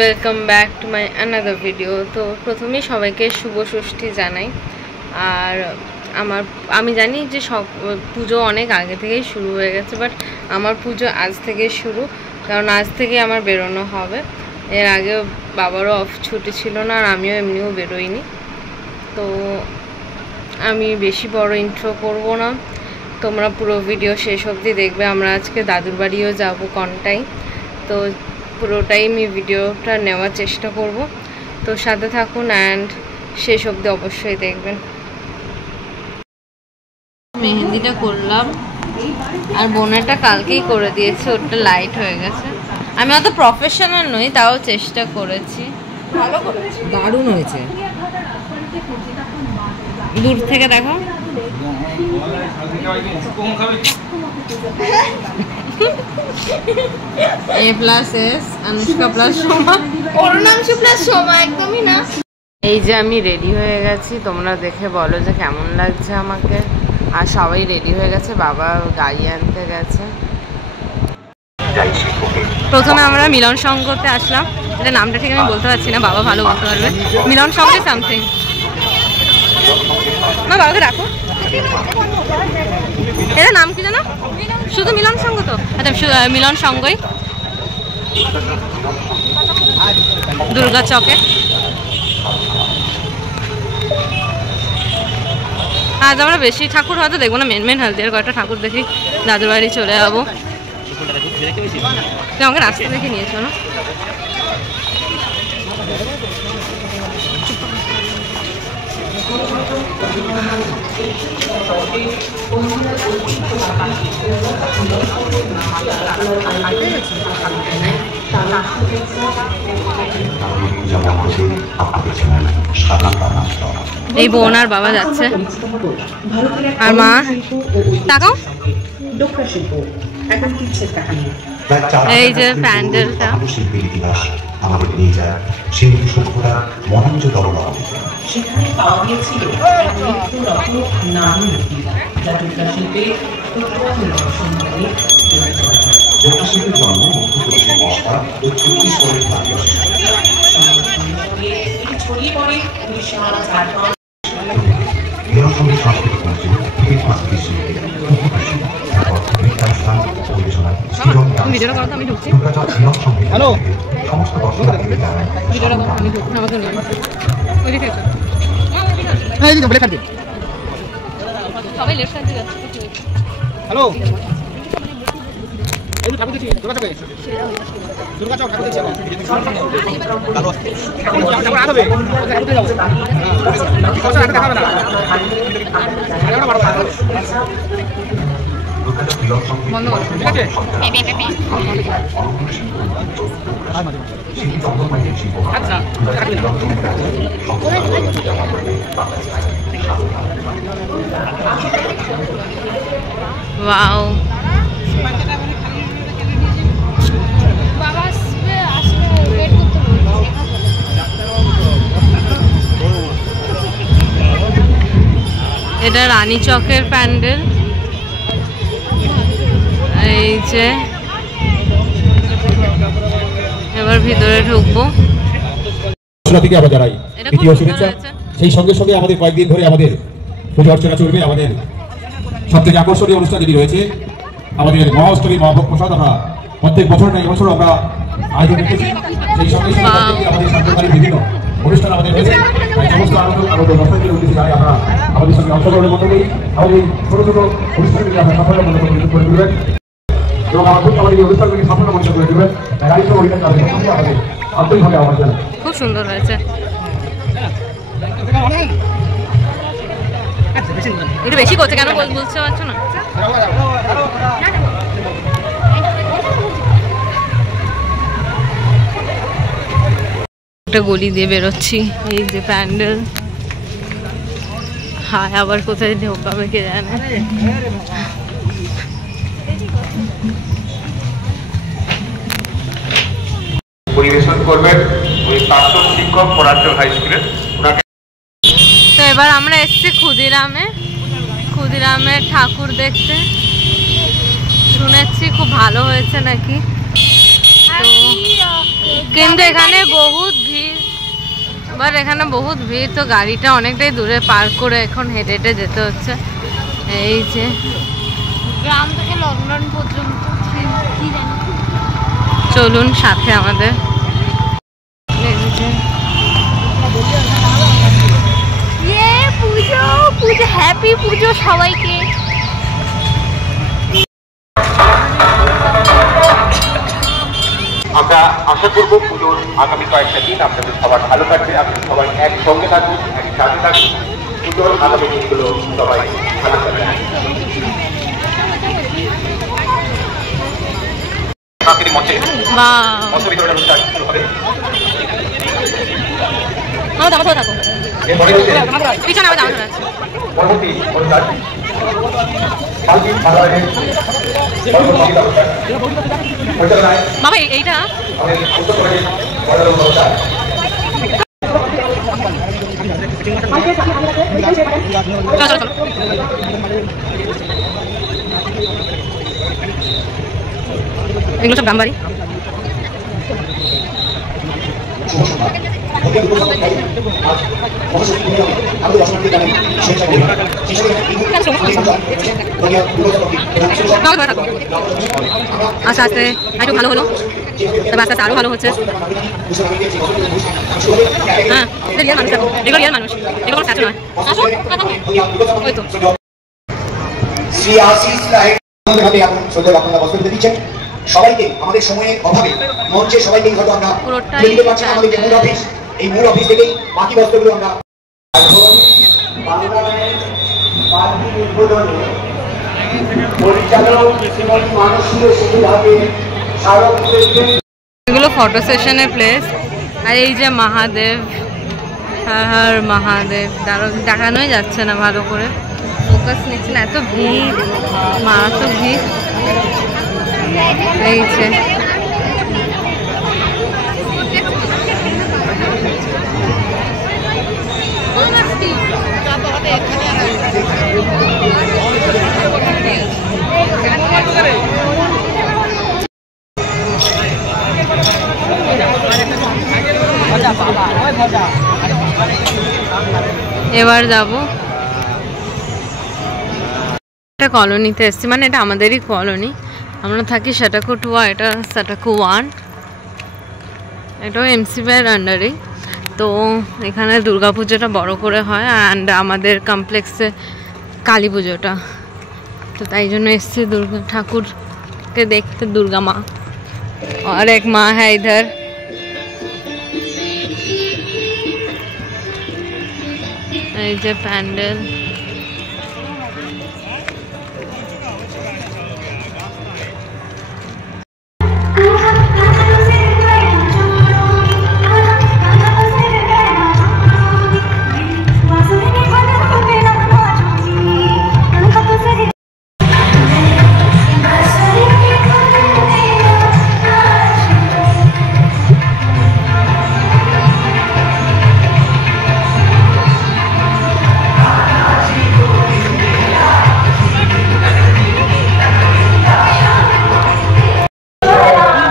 Welcome back to my another video. তো প্রথমেই সবাইকে শুভ ষষ্ঠী জানাই। আর আমি জানি যে সব পুজো অনেক আগে থেকেই শুরু হয়ে গেছে, বাট আমার পুজো আজ থেকে শুরু, কারণ আজ থেকে আমার বেরোনো হবে। এর আগে বাবারও অফ ছুটি ছিল না, আর আমিও এমনিও বেরোইনি। তো আমি বেশি বড় ইন্ট্রো করব না, তোমরা পুরো ভিডিও শেষ অবধি দেখবে। আমরা আজকে দাদুর বাড়িও যাব কনটাই, তো পুরোটাই আমি ভিডিওটা নেওয়ার চেষ্টা করব। তো সাথে থাকুন অ্যান্ড শেষ অবধি অবশ্যই দেখবেন। মেহেন্দিটা করলাম, আর বোনেরটা কালকেই করে দিয়েছে, ওটা লাইট হয়ে গেছে। আমি অত প্রফেশনাল নই, তাও চেষ্টা করেছি। ভালো করেছি, দারুণ হয়েছে। দূর থেকে দেখো। A+S Anushka plus Soma, Arunanshu plus Soma, একদমই না। এই যে আমি রেডি হয়ে গেছি, তোমরা দেখে বলো যে কেমন লাগছে আমাকে। আর সবাই রেডি হয়ে গেছে, বাবা গাড়ি আনতে গেছে। প্রথমে আমরা মিলন সংঘতে আসলাম, এটা নামটা ঠিক আমি বলতে পারছি না, বাবা ভালো বলতে পারবে। মিলন সংঘে সামথিং। মা বাবাকে রাখো, এটা নাম কি জানো? শুধু মিলন সংঘ তো? আচ্ছা মিলন সংঘই, দুর্গা চকে। আজ আমরা বেশি ঠাকুর হয়তো দেখবো না, মেন হলদিয়ার কয়েকটা ঠাকুর দেখি, দাদুর বাড়ি চলে যাবো। তুই আমাকে রাস্তা দেখে নিয়েছো না? এই বোন আর বাবা যাচ্ছে, আর মা তাকাও। এই যে প্যান্ডেলটা, আমাদের নিয়ে যায় সিন্ধু সভ্যতার মহেন্দ্রতম নগরীতে। সেখানে পাওয়া গিয়েছিল লোকশিল্পের জন্ম মধ্যপ্রদেশের মশলা ও ছত্তিশগড়ের ছড়িয়ে পড়ে সাংস্কৃতিক মঞ্চ সমস্ত হ্যালো ওয়াও, এটা রানী চকের প্যান্ডেল। এই যে এবার ভিতরে ঢুকবো। সেই সঙ্গে সঙ্গে আমাদের কয়েকদিন ধরে আমাদের পুজো অর্চনা চলবে। আমাদের সবথেকে আকর্ষণীয় অনুষ্ঠান যেটি রয়েছে আমাদের মহাষ্টমী মহাভোগ প্রসাদ, আমরা প্রত্যেক বছর না এবছর আমরা আয়োজন করতেছি। সেই সঙ্গে সঙ্গে আমাদের সাংস্কৃতিক বিভিন্ন অনুষ্ঠান আমাদের রয়েছে। সমস্ত আনন্দ দর্শকদের উদ্দেশ্যে জানাই আমরা আমাদের সঙ্গে অংশগ্রহণের মধ্যে নেই, আমাদের এই ছোট ছোট অনুষ্ঠানগুলি আমরা সাফল্যমণ্ডিত করে তুলবেন এবং আমাদের এই অনুষ্ঠানগুলি সাফল্যমণ্ডিত করে তুলবেন। দায়িত্ব পরিণত আমাদের আন্তরিকভাবে আমার জানাই। খুব সুন্দর হয়েছে। একটু বেশি করছে কেন বুঝতে পারছো না? একটা গলি দিয়ে বেরোচ্ছি, এই যে প্যান্ডেল। হায়, আবার কোথায় ঢোকাবে কে জানে। পরিবেশন করবেন ওই প্রাক্তন শিক্ষক পরাঞ্চল হাই স্কুলের। তো এবার আমরা এসেছি ক্ষুদিরামের ঠাকুর দেখতে। শুনেছি খুব ভালো হয়েছে নাকি। কিন্তু এখানে বহুত ভিড়, বাট এখানে বহুত ভিড়, তো গাড়িটা অনেকটাই দূরে পার্ক করে এখন হেঁটে হেঁটে যেতে হচ্ছে। এই যে গ্রাম থেকে লন্ডন পর্যন্ত চলুন সাথে আমাদের। পুজো পুজো, হ্যাপি পুজো সবাইকে। আমরা আশা করবো পুজোর আগামী কয়েকটা দিন আপনাদের সবার ভালো থাকবে, আপনাদের সবাই একসঙ্গে থাকুন, একসাথে থাকুন, পুজোর আগামী দিনগুলো সবাই ভালো থাকবে। মঞ্চে মঞ্চ বিতরণের অনুষ্ঠান শুরু হবে। পরবর্তী অনুষ্ঠান বাবা এইটা এগুলো সব গ্রামবাড়ি। আস্তে আস্তে একটু ভালো হলো, তবে আস্তে আস্তে আরো ভালো হচ্ছে। হ্যাঁ রিয়েল মানুষ, এগুলো রিয়েল মানুষ, এগুলো স্ট্যাচু নয়। ওই তো শ্রী আশিস লাইট এখন শ্রদ্ধা আপনারা বস্ত্র দিতে দিচ্ছেন সবাইকে। আমাদের সময়ের অভাবে মঞ্চে সবাইকে হয়তো আমরা দিতে পারছি না, আমাদের যে মূল অফিস, এই মূল অফিস থেকেই বাকি বস্ত্রগুলো আমরা এগুলো ফটো সেশনের প্লেস। আর এই যে মহাদেব, হর হর মহাদেব, দেখানোই যাচ্ছে না ভালো করে, ফোকাস নিচ্ছে না, এত ভিড়, মারাত্মক ভিড়। এই যে এবার যাব একটা কলোনিতে এসেছি, মানে এটা আমাদেরই কলোনি, আমরা থাকি সেটাকু 2, এটা সেটাকু 1, এটাও এমসিবির আন্ডারেই। তো এখানে দুর্গাপুজোটা বড় করে হয়, অ্যান্ড আমাদের কমপ্লেক্সে কালী পুজোটা, তো তাই জন্য এসছি দুর্গা ঠাকুরকে দেখতে, দুর্গা মা। और एक माँ है इधर, এই যে প্যান্ডেল।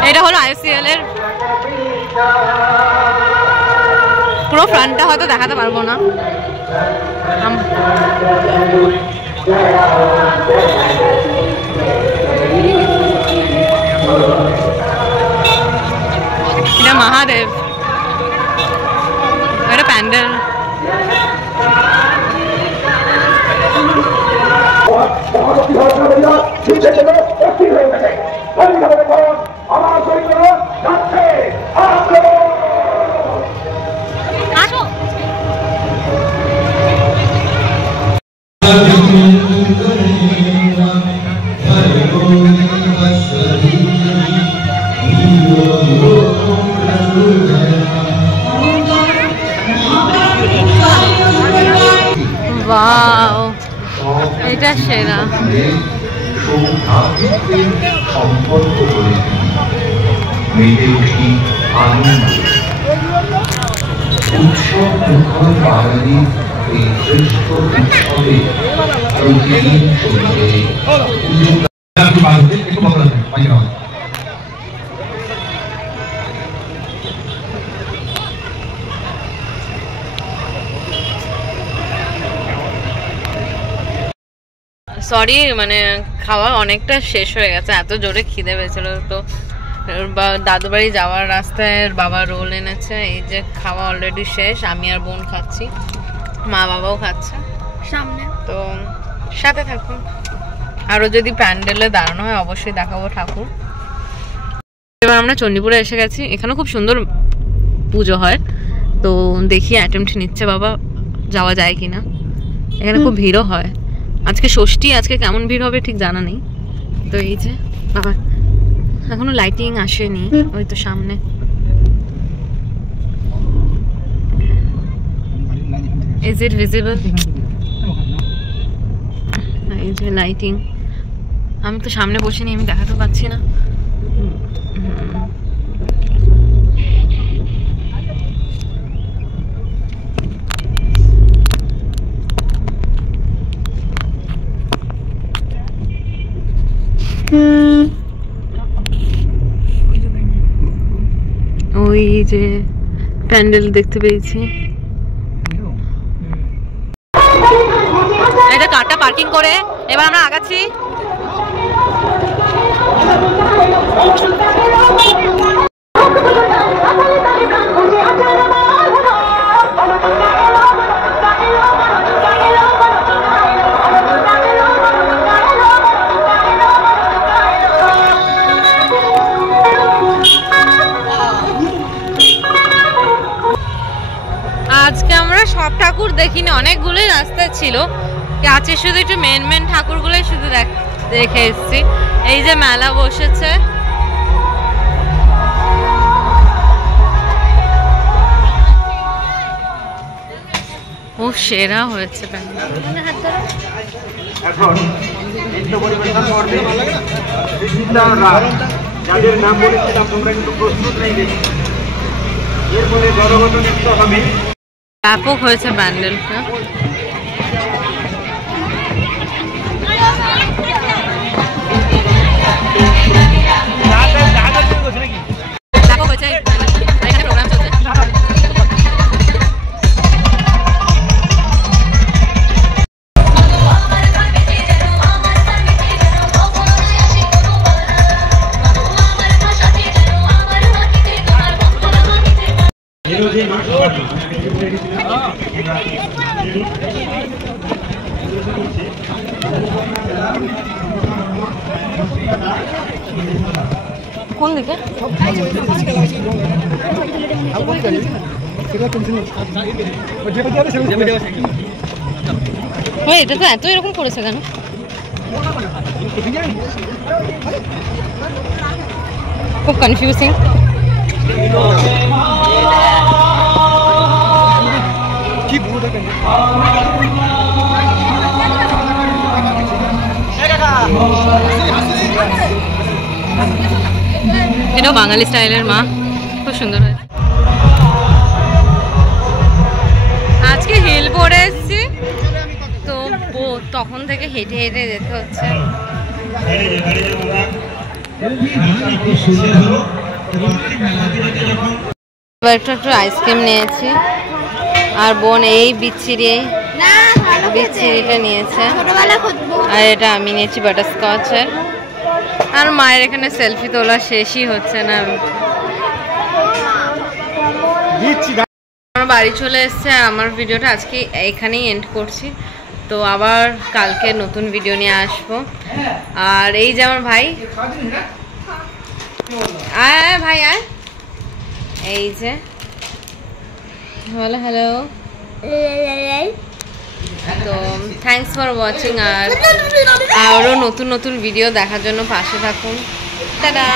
এটা হলো আইসিএল এর পুরো ফ্রন্টটা, হয়তো দেখাতে পারবো না। এটা মহাদেব, এটা প্যান্ডেল। ওয়াও, এটা সেরা। সম্পর্ক গড়ে মেতে উঠি আনন্দ উৎসব মুখর বাঙালি এই শ্রেষ্ঠ উৎসবে প্রতিদিন শরীরে সরি, মানে খাওয়া অনেকটা শেষ হয়ে গেছে, এত জোরে খিদে পেয়েছিল। তো দাদু বাড়ি যাওয়ার রাস্তায় বাবা রোল এনেছে, এই যে খাওয়া অলরেডি শেষ। আমি আর বোন খাচ্ছি, মা বাবাও খাচ্ছে সামনে। তো সাথে থাকুন, আরও যদি প্যান্ডেলে দাঁড়ানো হয় অবশ্যই দেখাবো ঠাকুর। এবার আমরা চণ্ডীপুরে এসে গেছি, এখানে খুব সুন্দর পুজো হয়। তো দেখি অ্যাটেম্পট নিচ্ছে বাবা যাওয়া যায় কিনা। এখানে খুব ভিড়ও হয়, আজকে ষষ্ঠী, আজকে কেমন ভিড় হবে ঠিক জানা নেই। তো এই যে বাবা, এখনো লাইটিং আসেনি, ওই তো সামনে। Is it visible? এই যে লাইটিং, আমি তো সামনে বসিনি, আমি দেখাতে পাচ্ছি না। ওই যে প্যান্ডেল দেখতে পেয়েছি। এটা কারটা পার্কিং করে এবার আমরা আগাচ্ছি। আজকে আমরা সব ঠাকুর দেখিনি, অনেকগুলোই রাস্তা ছিল, কাছে শুধু একটু মেন ঠাকুরগুলোই শুধু দেখে এসেছি। এই যে মেলা বসেছে, ও সেরা হয়েছে যাদের নাম বলেছিলাম তোমরা কিন্তু প্রস্তুত নেই, এর ফলে জড়গত নৃত্য হবে। ব্যাপক হয়েছে প্যান্ডেলটা। ব্যাপক হয়েছে, এখানে প্রোগ্রাম চলছে। কোন দিকে? এটা তো এত এরকম করেছে কেন? খুব কনফিউজিং। এটাও বাঙালি স্টাইলের মা, খুব সুন্দর হয়েছে। আজকে হিল পরে এসছি, তো তখন থেকে হেঁটে হেঁটে যেতে হচ্ছে। এবার একটু আইসক্রিম নিয়েছি, আর বোন এই বিচ্ছিরিটা নিয়েছে, আর এটা আমি নিয়েছি বাটারস্কচের। আর মায়ের এখানে সেলফি তোলা শেষই হচ্ছে না। আমার বাড়ি চলে এসছে, আমার ভিডিওটা আজকে এখানেই এন্ড করছি। তো আবার কালকে নতুন ভিডিও নিয়ে আসবো। আর এই যে আমার ভাই, আয় ভাই আয়, এই যে বলো হ্যালো। তো থ্যাংকস ফর ওয়াচিং, আর আরও নতুন ভিডিও দেখার জন্য পাশে থাকুন। টাটা।